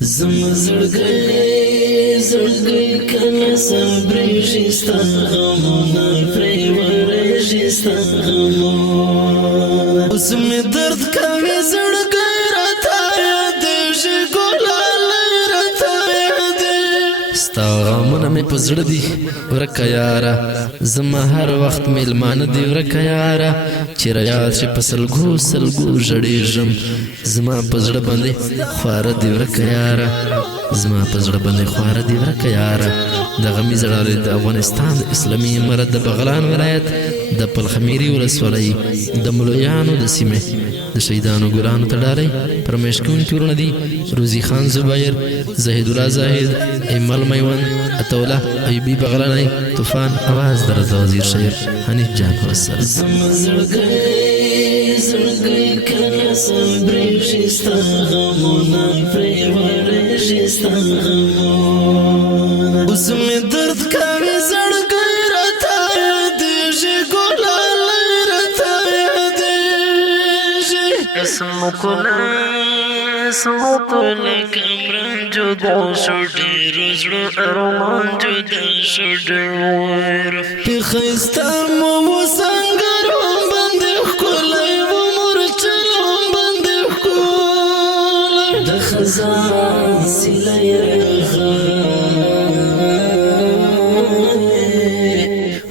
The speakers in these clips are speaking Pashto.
زما زړګی زړګی کله صبرېږي ستا غمونه پرې ورېږي ستا غمونه اوس مې درد کوي زړګی راته یادېږي ګلالی راته یادېږي ستا غمونه مې په زړه دي ورکه یاره زما هر وخت میلمانه دي ورکه یاره چې رایاد شي په سلګو سلګو ژړېږم زما په زړه باندې خواره دي ورکه یاره زما په زړه باندې خواره دي ورکه یاره د غمي زړالې د افغانستان د اسلامي امارت د بغلان ولایت د پلخمري ولسوالۍ د ملویانو د سیمې د شهیدانو ګلانو تړاری پرمیش کوونکي ورونه دي روزي خان زبیر زهید الله زاهد ایمل میوند عطاالله ایوبي بغلانی طوفان اواز د رضا وزیر شاعر حنیف جان وسر زما زړګی زړګی کله صبرېږي ستا غمونه پرې ورېږي ستا غمونه اوس مې درد کوي زړګی راته یادېږي ګلالی راته یادېږي اسمو کله کمران جدا شو ډېر زړه ارمان جدا شو ډېر پې ښایسته مو و سنګر هم باندې ښکلی و مورچل هم باندې ښکلی د خزان سیلی راغلی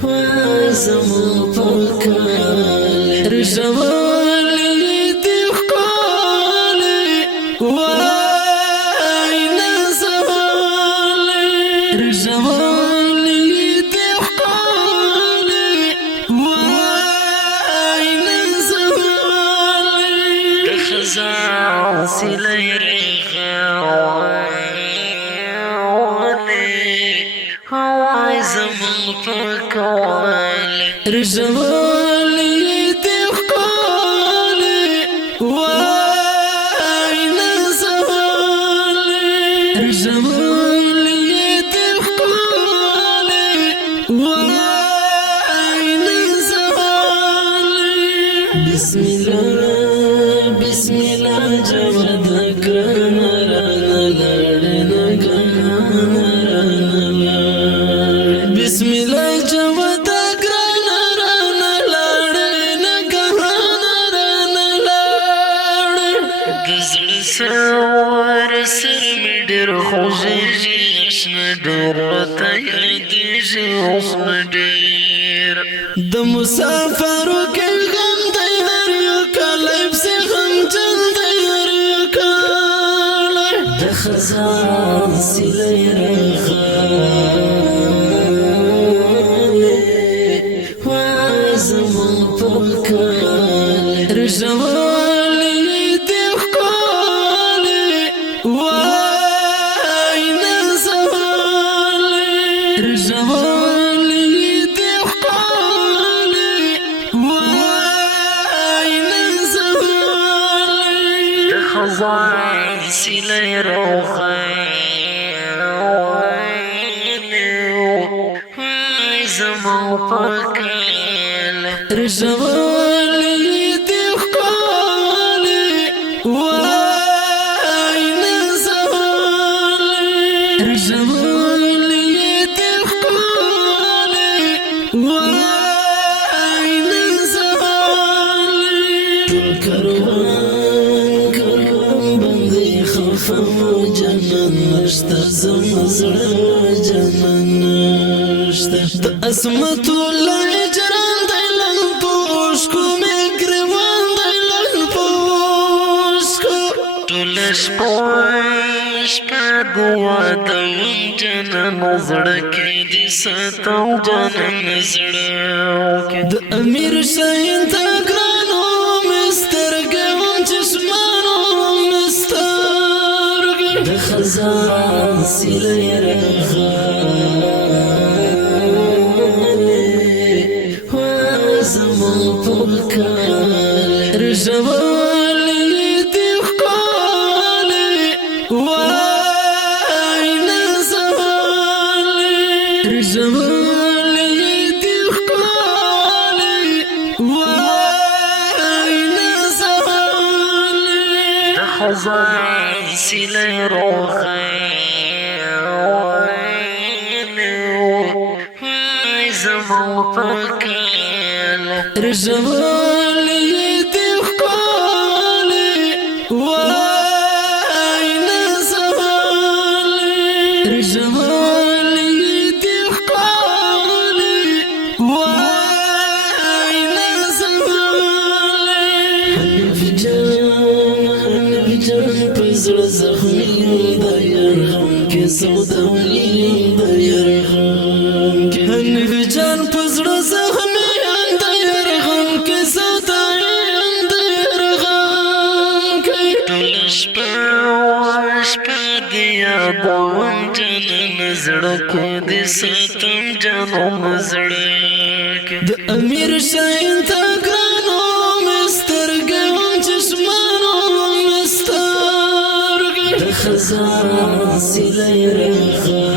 وای زما پاکلی رژولی دې ښکلی وای نازولی رژولی دې ښکلی وای نازولی د خزان سیلی وای زما پاکوالی رژولی دې ښکلی وای نازولی رژولی دې ښکلی وای نازولی بسم الله بسم الله جواد ګرانه رانه لاړې نه ګرانه رانه لاړې بسم الله جواد ګرانه رانه لاړې نه ګرانه رانه لاړې د زړه سوار سر مې ډېر خوږېږي اشنا ډېر راته یادېږي اوس مې ډېر د مسافرو کې غم دی هر یو کلی پسې غمجن دی هر یو کلی د خزان سیلی راغلی وای زما پاکلی رژولی دې ښکلی وای نازولی رژولی دې ښکلی وای نازولی د خزان سیلی راغلی وای زما پاکلی رژولی دې ښکلی وای نازولی رژولی دې ښکلی وای نازولی ټول کاروان باندې خفه و جنن نشته زما زړه جنن نشته د عصمت الله جران دی لن په اوښکو مې ګرېوان دی لن په اوښکو ټوله شپه د واده وم جنن زړه کې دې ساتم جنن زړه کې د امیر شاهین ته ګرانو مې سترګې وم چشمانو مې سترګې د خزان سیلی راغلی وای زما پاکلی رژولی دې ښکلی وای نازولی رژولی دې ښکلی وای نازولی د خزان سیلی راغلی رجمالي تخالي وين زمالي رجمالي تخالي وين زمالي حنف جان بزر زخمي ضير غمك سودا ولي ضير غمك حنف جان بزر زخمي یادوم جنن زړه کې د ستم جنم زړه کې د امیر شاهین تا ګرانو مسترګې هم چشمانو مسترګې د خزان سیلې رغالې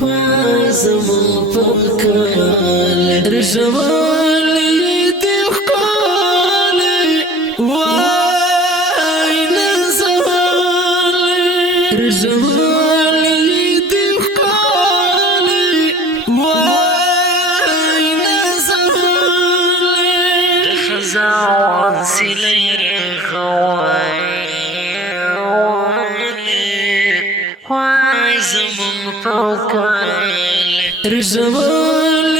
وای زما پکال رجوالي رجوالي تخالي وين زمالي خزان سيلي رغوالي وای زمون فوقالي رجوالي